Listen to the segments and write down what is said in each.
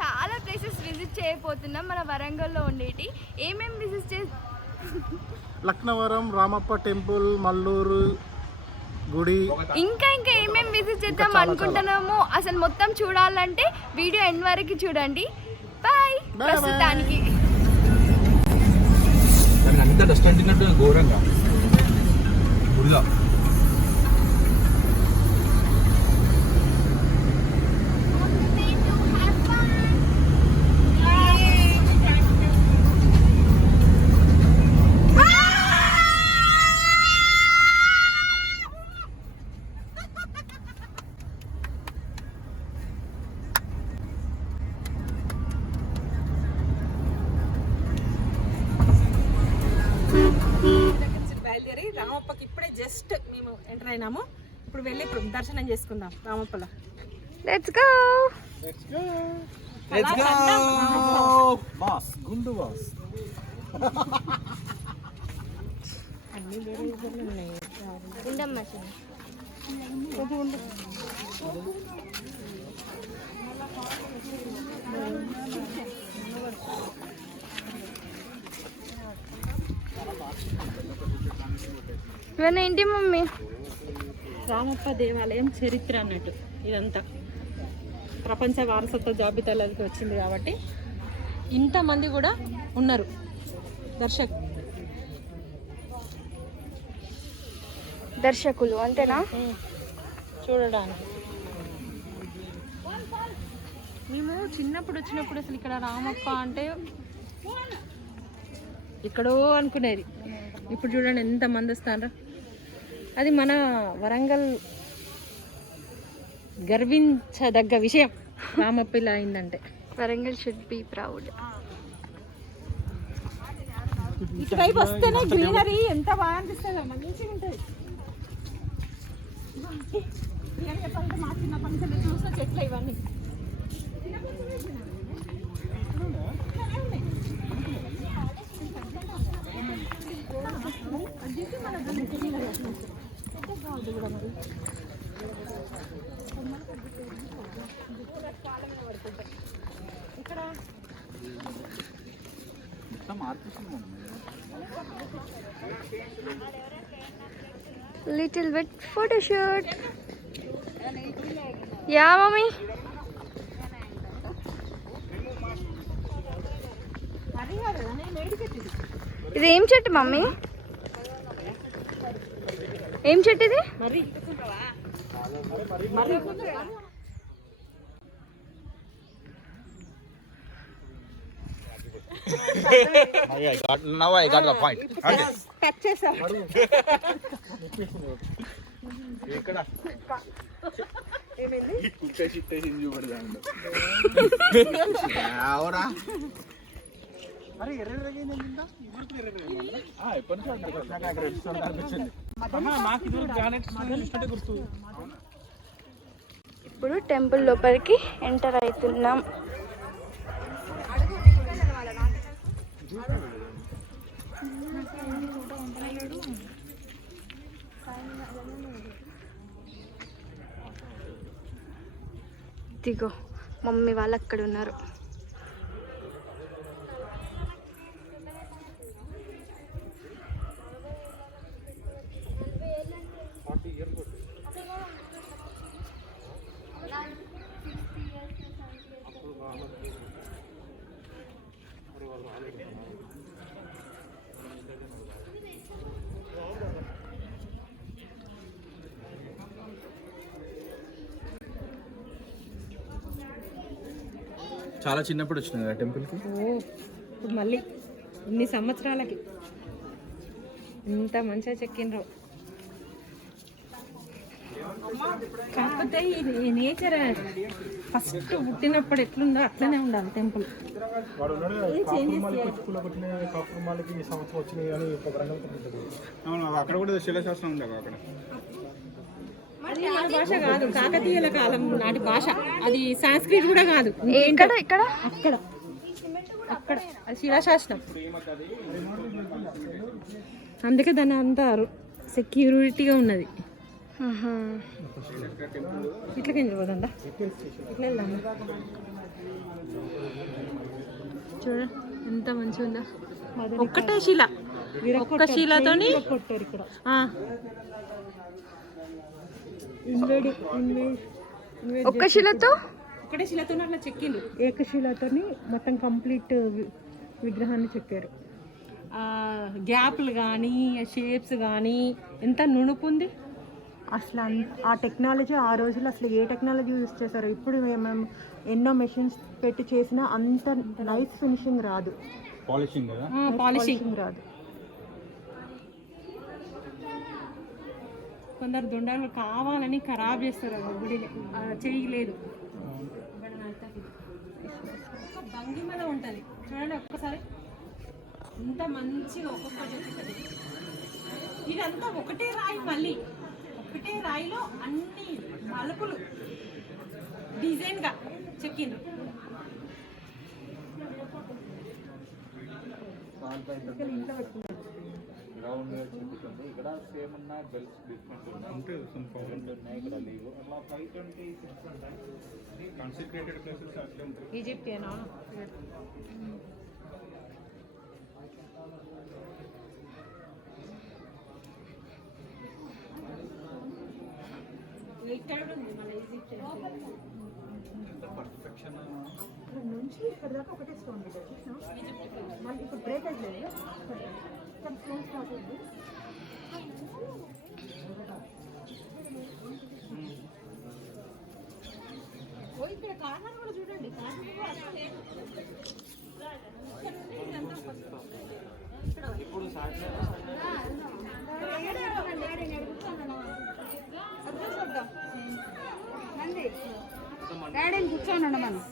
చాలా places visit చేయబోతున్నాం మన వరంగల్లో ఉండేటి. ఏమేమి విజిట్ చే లక్నవరం, రామప్ప టెంపుల్, మల్లూరు గుడి, ఇంకా ఏమేమి విజిట్ చేద్దాం అనుకుంటున్నామో అసలు మొత్తం చూడాలంటే వీడియో ఎండ్ వరకు చూడండి. బాయ్. ప్రస్తుతానికి అంతా డస్ట్ అంటినట్టు ఘోరంగా బురద. రామప్పకి ఇప్పుడే జస్ట్ మేము ఎంటర్ అయినాము. ఇప్పుడు వెళ్ళి దర్శనం చేసుకుందాం రామప్పలో. Let's go. బాస్ గుండు బాస్. అన్ని వేరే ఉన్నాయి. ఉండమ్మా ఇవన్నీ ఏంటి మమ్మీ? రామప్ప దేవాలయం చరిత్ర అన్నట్టు ఇదంతా ప్రపంచ వారసత్వ జాబితాలోకి వచ్చింది కాబట్టి ఇంతమంది కూడా ఉన్నారు దర్శకులు అంతేనా చూడడానికి. మేము చిన్నప్పుడు వచ్చినప్పుడు అసలు ఇక్కడ రామప్ప అంటే ఇక్కడో అనుకునేది. ఇప్పుడు చూడండి ఎంతమంది వస్తారా. అది మన వరంగల్ గర్వించదగ్గ విషయం. రామప్ప ఇలా అయిందంటే వరంగల్ షుడ్ బి ప్రౌడ్. ఇటువైపు వస్తేనే గ్రీనరీ ఎంత బాగా అనిపిస్తుందో, మంచిగా ఉంటుంది. మా చిన్న పంచలు చూసిన చెట్లు ఇవన్నీ little bit photo shoot. Yeah mummy. ఇది ఏం చెట్టు మమ్మీ? ఏం చెట్టు ఇది? Now I got the point. Okay. Touch చేసా. ఇక్కడ ఏమైంది? కుట్టేసి చూపెడదాం. అవునా? ఇప్పుడు టెంపుల్ లోపలికి ఎంటర్ అవుతున్నాం. దిగో మమ్మీ వాళ్ళు అక్కడ ఉన్నారు. చాలా చిన్నప్పుడు వచ్చింది కదా టెంపుల్కి. ఇప్పుడు మళ్ళీ ఇన్ని సంవత్సరాలకి ఇంత మంచిగా చెక్కిండ్రు. కాకపోతే ఈ నేచర్ ఫస్ట్ పుట్టినప్పుడు ఎట్లుందో అట్లనే ఉండాలి టెంపుల్. అక్కడ కూడా శిలాశాసనం ఉంది అక్కడ. అది మన భాష కాదు, కాకతీయుల కాలం నాటి భాష. అది సాంస్క్రిట్ కూడా కాదు. ఇక్కడ ఇక్కడ అక్కడ అక్కడ అది శిలాశాసనం. అందుకే దాని అంతా సెక్యూరిటీగా ఉన్నది. ఇట్లకి ఏం పోతుందా? ఇట్లా వెళ్దాము. చూడండి ఎంత మంచిగా ఉందా. ఒక్కటే శిల, ఒక్క శిలతోని ఒక్క శిలతో ఒకటే శిలతో అట్లా చెక్కిండు. ఏకశిలతోని మొత్తం కంప్లీట్ విగ్రహాన్ని చెక్కారు. గ్యాప్లు కానీ షేప్స్ కానీ ఎంత నునుపు ఉంది అసలు. ఆ టెక్నాలజీ ఆ రోజుల్లో అసలు ఏ టెక్నాలజీ యూజ్ చేశారు. ఇప్పుడు మేము ఎన్నో మెషిన్స్ పెట్టి చేసినా అంత నైస్ ఫినిషింగ్ రాదు. పాలిషింగ్ రాదు. కొందరు దొండలు కావాలని ఖరాబ్ చేస్తారు. గుడిని చేయలేదు. భంగిమలో ఉంటుంది చూడండి ఒక్కసారి. ఇంత మంచిగా ఒక్కొక్కటి ఇదంతా ఒకటే రాయి. మళ్ళీ ఒకటే రాయిలో అన్ని మలుపులు డిజైన్గా చెక్కిండ్రు. ఇక్కడ సేమ్ ఉన్న బెల్ట్స్ డిఫరెంట్ ఉన్నాయి. ఇక్కడ లేవు. అట్లా 526 కన్సిక్రేటెడ్ ప్లేసెస్ అట్లా ఉంటాయి. ఈజిప్టేనా? పర్ఫెక్షన్ నుంచి ఇక్కడ దాకా ఒకటే స్టోన్ చూసినా. మళ్ళీ ఇప్పుడు బ్రేక్ అయిపోయింది. స్టోన్ స్టార్ట్ అయింది. ఇక్కడ కార్నర్ కూడా చూడండి. ఇప్పుడు డాడీని కూర్చోండి మనం.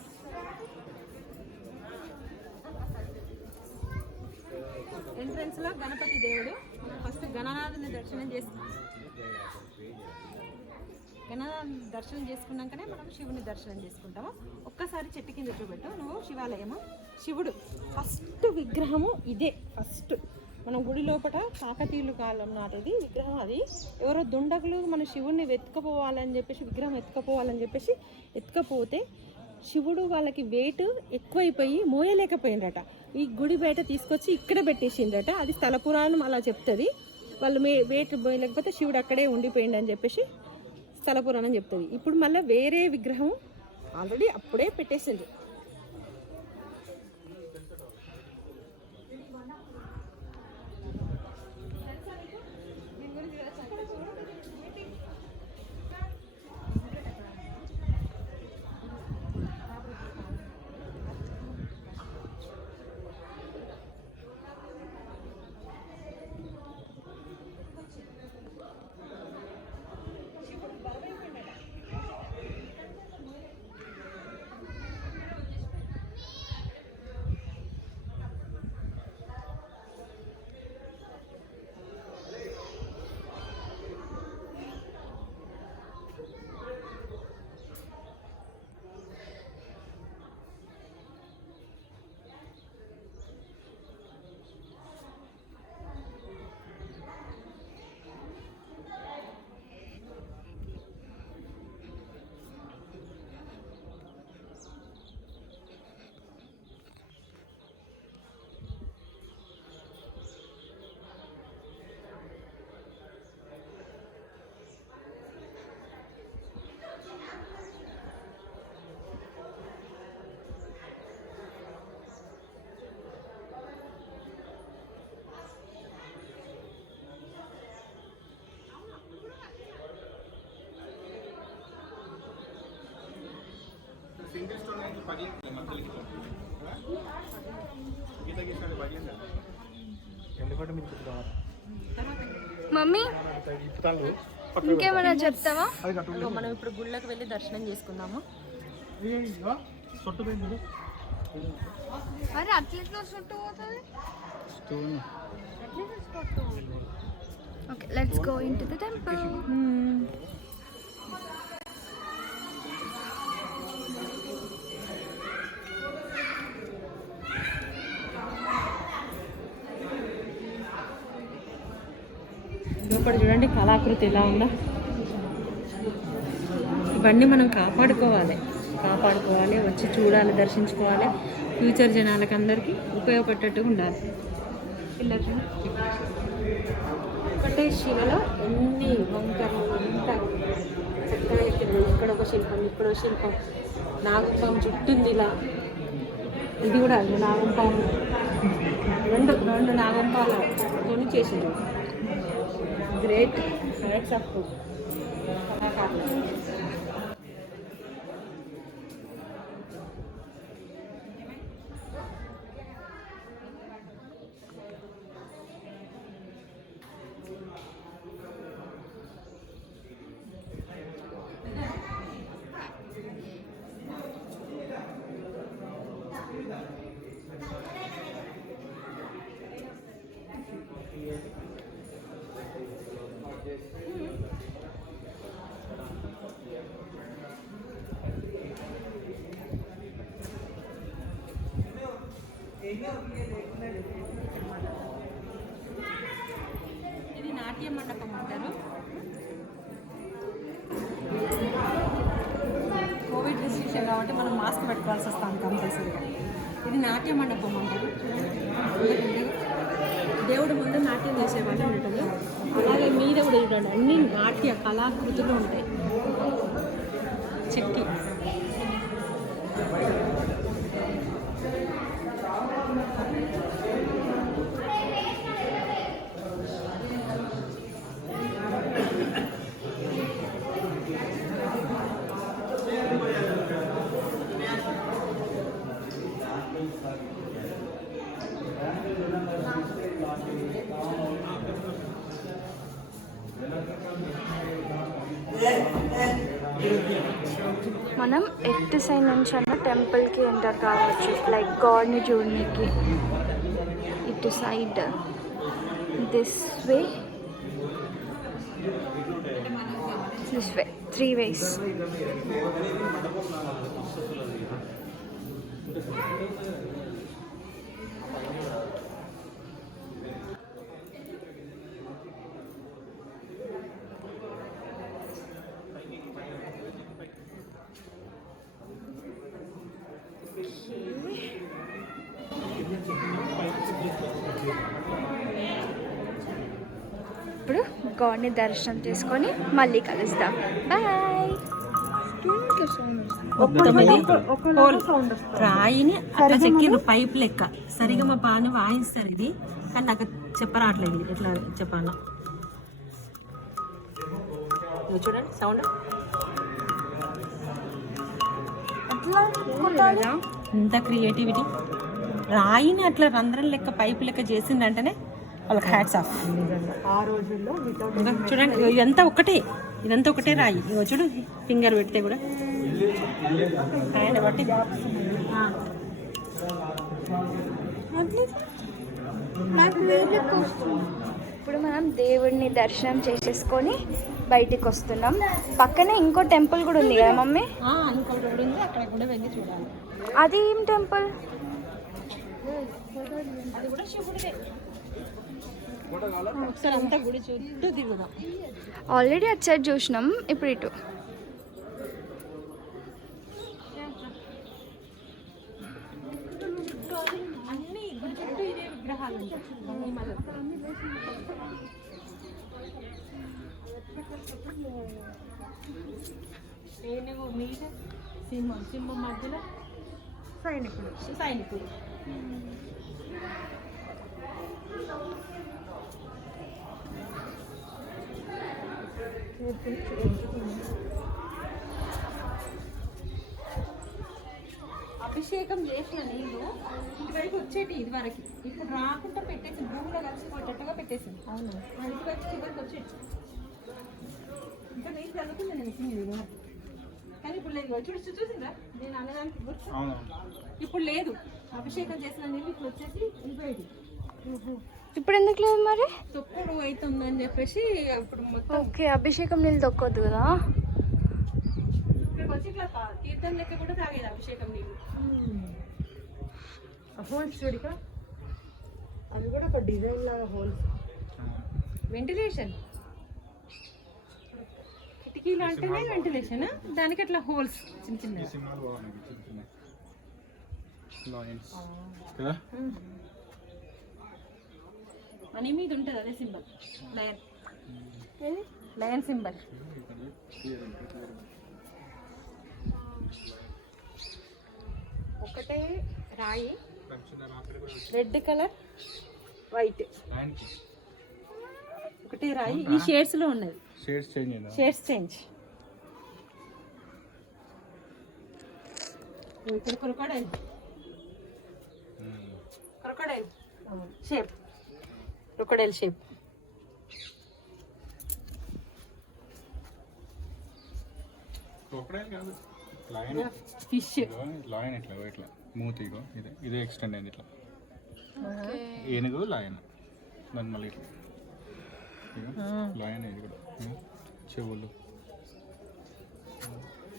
ఎంట్రన్స్ లో గణపతి దేవుడు. ఫస్ట్ గణనాథుని దర్శనం చేసుకున్నాకనే మనం శివుని దర్శనం చేసుకుంటాము. ఒక్కసారి చెట్టు కింద చూపెట్టు నువ్వు. శివాలయము, శివుడు ఫస్ట్ విగ్రహము ఇదే. ఫస్ట్ మనం గుడి లోపల కాకతీయుల కాలం నాటిది విగ్రహం. అది ఎవరో దుండగులు మన శివుడిని వెతుకపోవాలని చెప్పేసి, విగ్రహం ఎత్తుకపోతే శివుడు వాళ్ళకి వెయిట్ ఎక్కువైపోయి మోయలేకపోయిందట. ఈ గుడి బయట తీసుకొచ్చి ఇక్కడ పెట్టేసిందట. అది స్థల పురాణం అలా చెప్తుంది. వాళ్ళు వెయిట్ మోయలేకపోతే శివుడు అక్కడే ఉండిపోయింది అని చెప్పేసి స్థల పురాణం చెప్తుంది. ఇప్పుడు మళ్ళీ వేరే విగ్రహం ఆల్రెడీ అప్పుడే పెట్టేసింది. సింగిల్ స్టోన్ అయితే పగిలింది మధ్యలో గీత గీసినట్టు పగిలింది. ఎందుకంటే మీకు మమ్మీ ఇంకేమైనా చెప్తావా? మనం ఇప్పుడు గుళ్ళకి వెళ్ళి దర్శనం చేసుకుందాము. అరే అట్లెట్లో చుట్టూ పోతుంది. Okay, let's go into the temple. లోపల చూడండి కళాకృతి ఎలా ఉందా. ఇవన్నీ మనం కాపాడుకోవాలి, వచ్చి చూడాలి, దర్శించుకోవాలి. ఫ్యూచర్ జనాలకు అందరికీ ఉపయోగపడేట్టుగా ఉండాలి. పిల్లలు ఒకటే శిలలో ఎన్ని వంకర్లు, ఎంత చక్కగా ఎక్కింది. ఇక్కడ ఒక శిల్పం, ఇక్కడ ఒక శిల్పం, నాగపాము చుట్టుంది ఇలా. ఇది కూడా అది నాగంపాము, రెండు నాగంపాలతో చేసింది. గ్రేట్ హ్యాట్స్ ఆఫ్ కళాకారులు. ఇది నాట్య మండపం అంటారు. కోవిడ్ రిస్ట్రిక్షన్ కాబట్టి మనం మాస్క్ పెట్టుకోవాల్సి వస్తాం కంపల్సరీగా. ఇది నాట్య మండపం అంటారు. దేవుడు ముందు నాట్యం చేసేవాళ్ళు ఉంటారు. అలాగే మీద కూడా చూడండి, అన్ని నాట్య కళాకృతులు ఉంటాయి. చెక్కి మనం ఎటు సైడ్ నుంచి అన్న టెంపుల్కి ఎంటర్ కావచ్చు. లైక్ గాడ్ని చూడడానికి ఇటు side, this way, this way, 3 ways. ఇప్పుడు గాడ్ని దర్శనం చేసుకొని మళ్ళీ కలుస్తాం. బాయ్. రాయిని అట్లా చెక్కి పైప్ లెక్క సరిగమ పాని వాయిస్తారు. ఇది కానీ నాకు చెప్పరాట్లేదు ఎట్లా చెప్పాలా. చూడండి సౌండ్ ఎంత క్రియేటివిటీ. రాయిని అట్లా రంధ్రం లెక్క పైపు లెక్క చేసిందంటేనే వాళ్ళకి హ్యాట్స్ ఆఫ్. ఆ రోజుల్లో చూడండి ఇదంతా ఒకటే రాయి. ఇగో చూడు, ఫింగర్ పెడితే కూడా హ్యాండ్ బట్టి ఇప్పుడు మనం దేవుడిని దర్శనం చేసేసుకొని బయటికి వస్తున్నాం. పక్కనే ఇంకో టెంపుల్ కూడా ఉంది కదా మమ్మీ? ఇంకోటి కూడా ఉంది, అక్కడ కూడా వెళ్ళి చూడాలి. అది ఏం టెంపుల్? అది కూడా శివుడిదే. ఒకసారి అంతా గుడి చుట్టూ తిరుగుదాం. ఆల్రెడీ అటు సైడ్ చూసినాం, ఇప్పుడు ఇటు. అన్ని గుడి చుట్టూ ఇదే విగ్రహాలు ఉంటాయి. ఏనుగు మీద సింహం మధ్యలో సైనికుడు. అభిషేకం చేసిన నీళ్ళు ఇటువైపు వచ్చేటి ఇది వరకు, ఇప్పుడు రాకుండా పెట్టేసి భూమిలో కలిసిపోయేటట్టుగా పెట్టేసింది. అవును, ఇటు వచ్చి చివరికి వచ్చేటి ఇంకా నీళ్ళు చదువుకుంది నేను ఇది కానీ ఇప్పుడు లేదు. చూసిందా నేను అనేదానికి ఇప్పుడు లేదు. అభిషేకం చేసిన నీళ్ళు ఇప్పుడు వచ్చేసి వెళ్ళిపోయేది. ఇప్పుడు ఎందుకు లేదు మరి? తొక్కుడు అవుతుందని చెప్పేసి అప్పుడు మొత్తం. ఓకే, అభిషేకం నీళ్ళు తొక్కొద్దు కదా. ఇక్కడికి వచ్చి ఇట్లా తీర్థం లెక్క కూడా తాగేది అభిషేకం నీళ్ళు. హోల్స్ చూడిగా అవి కూడా ఒక డిజైన్ లాగా హోల్స్. వెంటిలేషన్ కిటికీలు అంటేనే వెంటిలేషన్, దానికి అట్లా హోల్స్ చిన్న చిన్న. సింహాలు బాగున్నాయి చిన్న చిన్న లయన్స్ కదా. మనీ మీద ఉంటుంది అదే సింబల్, లయన్. Lion symbol. ఒకటే రాయి, రెడ్ కలర్, వైట్, ఒకటే రాయి. ఈ షేడ్స్ లో ఉన్నది, షేడ్స్ చేంజ్ అయినా షేడ్స్ చేంజ్. ఇక్కడ crocodile, crocodile shape, crocodile shape. Crocodile కాదు, లయన్. ఫిష్, లయన్ ఇట్లా ఇట్లా మూతి ఇగో ఇదే ఇదే ఎక్స్టెండ్ అయింది ఇట్లా. ఏనుగు లయన్, దాని మళ్ళీ ఇట్లా ఇగో లయన్. ఇది కూడా ఇగో చెవులు,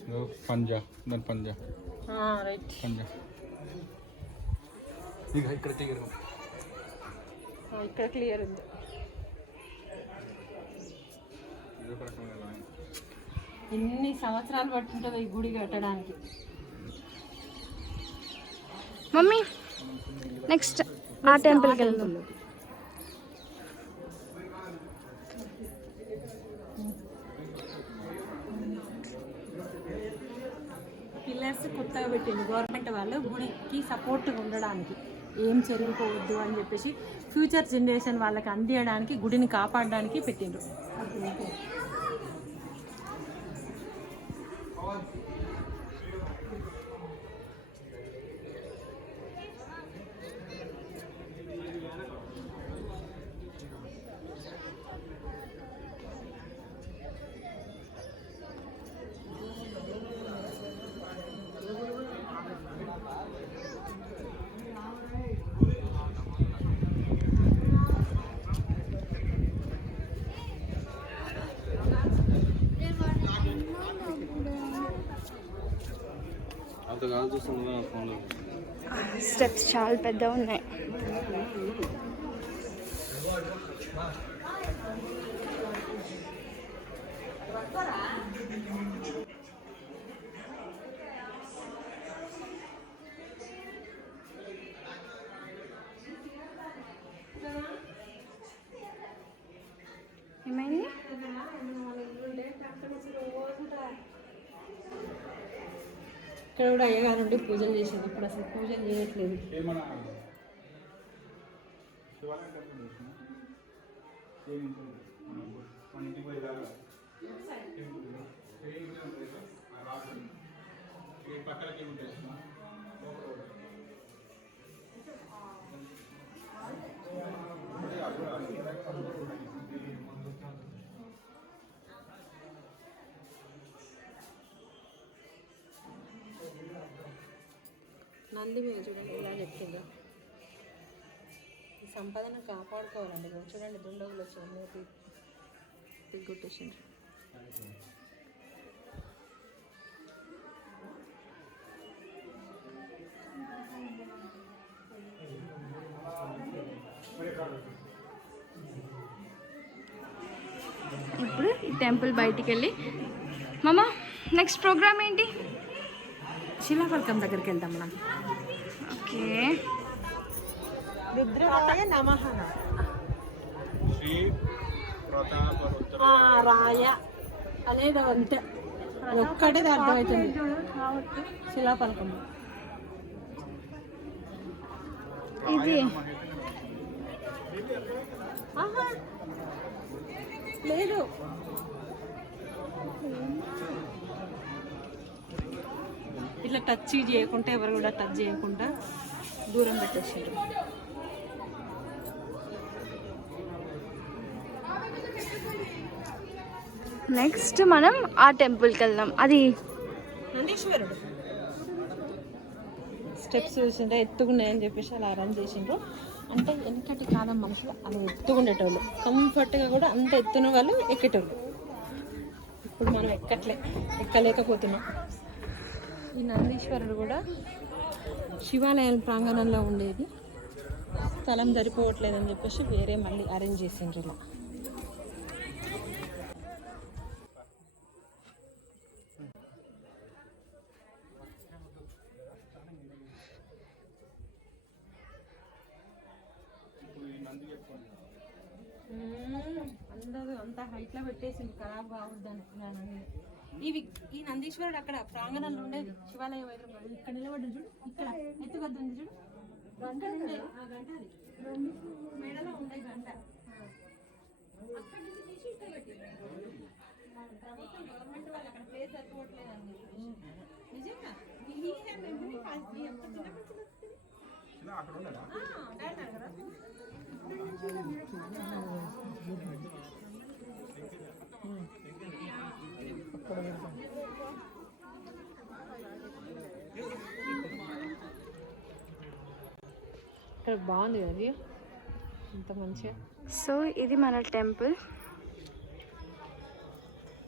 ఇగో పంజా, దాని పంజా, రైట్. పంజా. ఇక ఇక్కడ క్లియర్, ఇక్కడ క్లియర్ ఉంది. ఇది ఒక రకమైన లయన్. ఎన్ని సంవత్సరాలు పట్టుంటుందో ఈ గుడి కట్టడానికి. మమ్మీ నెక్స్ట్ ఆ టెంపుల్కి వెళ్దాం. పిల్లర్స్ కొత్తగా పెట్టింది గవర్నమెంట్ వాళ్ళు గుడికి సపోర్ట్గా ఉండడానికి, ఏం చెరిగిపోవద్దు అని చెప్పేసి ఫ్యూచర్ జనరేషన్ వాళ్ళకి అందియడానికి, గుడిని కాపాడడానికి పెట్టిండ్రు. అంత కాదు చూస్తున్నా ఫోన్లో. స్టెప్స్ చాలా పెద్దగా ఉన్నాయి. ఏమైంది? ఇక్కడ కూడా అయ్యగారు ఉండి పూజలు చేసేది, ఇప్పుడు అసలు పూజలు చేయట్లేదు. ఏమన్నా శివాలయం టెంపుల్ చూసినా సేమ్ ఉంటుంది మన ఇంటికి పోయేదాకా టెంపుల్ సేమ్ ఉంటుంది రాత్రి ఈ పక్కలకి ఉంటుంది. నంది మీద చూడండి ఎలా చెప్తుందో. ఈ సంపదను కాపాడుకోవాలండి. చూడండి దుండగులు వచ్చి పిగ్గొట్టేసిండ్రు. ఇప్పుడు ఈ టెంపుల్ బయటికి వెళ్ళి మామ నెక్స్ట్ ప్రోగ్రామ్ ఏంటి? శిలాఫలకం దగ్గరికి వెళ్దాం మనం. ఓకే. రుద్రాయ నమః. శ్రీ ప్రతాపరుద్ర రాయ అనేది అంతే, ఒక్కటే అర్థమవుతుంది. శిలాఫలకం ఇది లేదు. ఇట్లా టచ్ చేయకుండా, ఎవరు కూడా టచ్ చేయకుండా దూరం పెట్టేసారు. నెక్స్ట్ మనం ఆ టెంపుల్కి వెళ్దాం. అది నందీశ్వరుడు స్టెప్స్ చూసిండ్రా ఎత్తుకున్నాయని చెప్పేసి అలా అరేంజ్ చేసిండ్రు. అంటే వెనకటి కాలం మనుషులు అలా ఎత్తుకుండేటోళ్ళు, కంఫర్ట్గా కూడా అంత ఎత్తున వాళ్ళు ఎక్కేటోళ్ళు. ఇప్పుడు మనం ఎక్కలేకపోతున్నాం. ఈ నందీశ్వరుడు కూడా శివాలయం ప్రాంగణంలో ఉండేది, స్థలం సరిపోవట్లేదని చెప్పేసి వేరే మళ్ళీ అరేంజ్ చేసిండ్రు ఇలా. ఎట్లా పెట్టేసింది ఖరాబ్ కావద్దని ఈ నందీశ్వరుడు అక్కడ ప్రాంగణంలో ఉండేది శివాలయం ఎదురుగా ఇక్కడ నిలబడి చూడు, ఇక్కడ ఎత్తుగద్దుంది చూడు, గంట ఉండే ఆ గంట అది మెడలో ఉండే గంట అక్కడి నుంచి తీసి ఇక్కడ పెట్టింది. ప్రభుత్వం గవర్నమెంట్ వాళ్ళు అక్కడ ప్లేస్ సరిపోవట్లేదండి నిజంగా. ఈ మెమరీ ఇక్కడ బాగుంది అది ఇంత మంచిగా. సో ఇది మన టెంపుల్.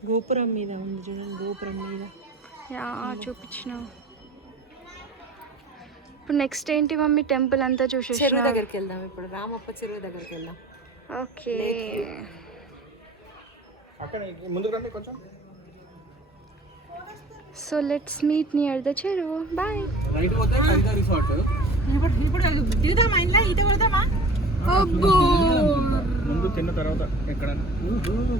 గోపురం మీద ఉంది చూడండి, గోపురం మీద చూపించినావు. ఇప్పుడు నెక్స్ట్ ఏంటి మమ్మీ? టెంపుల్ అంతా చూసేసి చెరువు దగ్గరికి వెళ్దాం. ఇప్పుడు రామప్ప చెరువు దగ్గరికి వెళ్దాం. ఓకే, అక్కడ ముందుకు రండి కొంచెం. So let's meet near the చెరువు. బాయ్. రైట్ పోతే కవిత రిసార్ట్. ఇప్పుడు దిగుదామా ఇంట్లో ఈట కొడదామా? ముందు తిన్న తర్వాత ఎక్కడైనా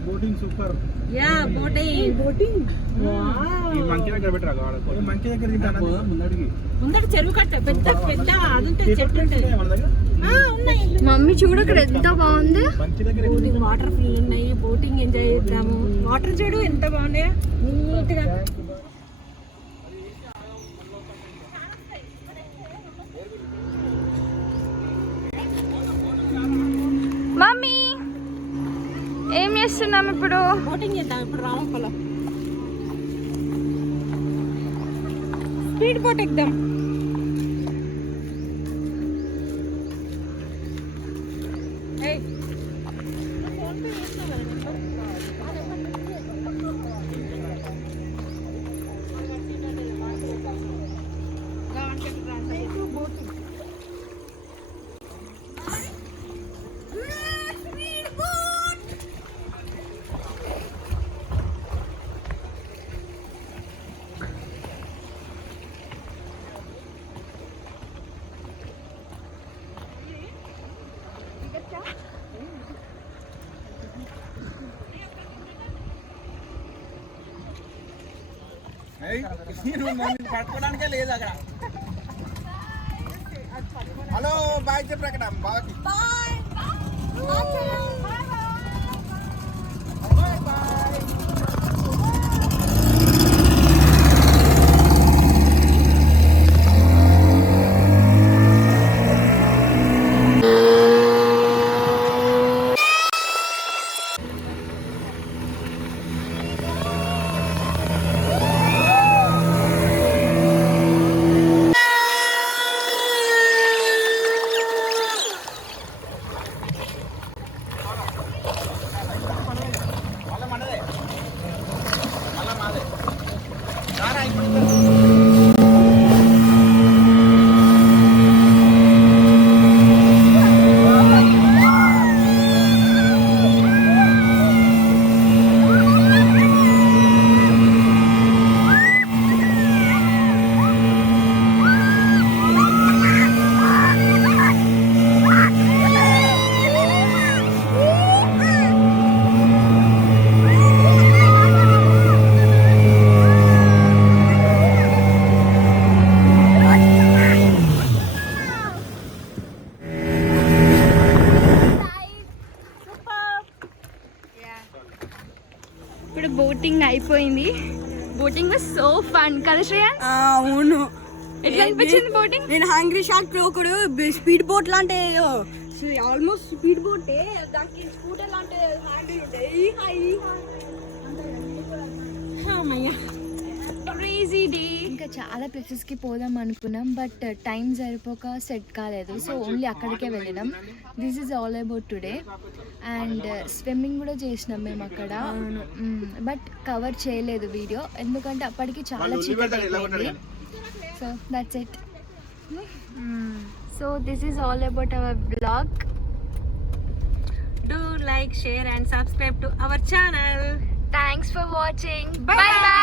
బోటింగ్ సూపర్. యా బోటింగ్ ఈ మంచి దగ్గర పెట్టరా కావాలి. మంచి దగ్గర తింటాను ముందడికి. ముందర చెరువు కట్ట పెద్ద పెద్ద అదుంటే చెట్టు ఉన్నాయి. మమ్మీ చూడు అక్కడ ఎంత బాగుంది. మంచి దగ్గర వాటర్ ఫుల్ ఉన్నాయి. బోటింగ్ ఎంజాయ్ చేద్దాము. వాటర్ చూడు ఎంత బాగున్నాయో నీట్గా. మమ్మీ ఏం చేస్తున్నాం ఇప్పుడు? బోటింగ్ చేద్దాం ఇప్పుడు రామప్పలో. Speed boat ఎక్కుదాం. పట్టుకోవడానికే లేదు అక్కడ. హలో బాయ్ చెప్పు అక్కడ బాబాకి. ఇప్పుడు బోటింగ్ అయిపోయింది. బోటింగ్ వాజ్ సో ఫన్ కదా శ్రేయాన్? అవును. ఎట్లా అనిపించింది బోటింగ్? నేను హంగ్రీ షార్క్ లో ఒకడు స్పీడ్ బోట్ లాంటి ఆల్మోస్ట్ స్పీడ్ బోట్ దానికి స్కూటర్ లాంటి హ్యాండిల్ ఉంటాయి. Crazy day. ఇంకా చాలా ప్లేసెస్కి పోదాం అనుకున్నాం, బట్ టైం సరిపోక సెట్ కాలేదు. సో ఓన్లీ అక్కడికే వెళ్ళినాం. This is all about today. And swimming కూడా చేసినాం మేము అక్కడ, బట్ కవర్ చేయలేదు వీడియో, ఎందుకంటే అప్పటికి చాలా చీకటి అయిపోయింది. So that's it. So this is all about our blog. Do like, share and subscribe to our channel. Thanks for watching. Bye.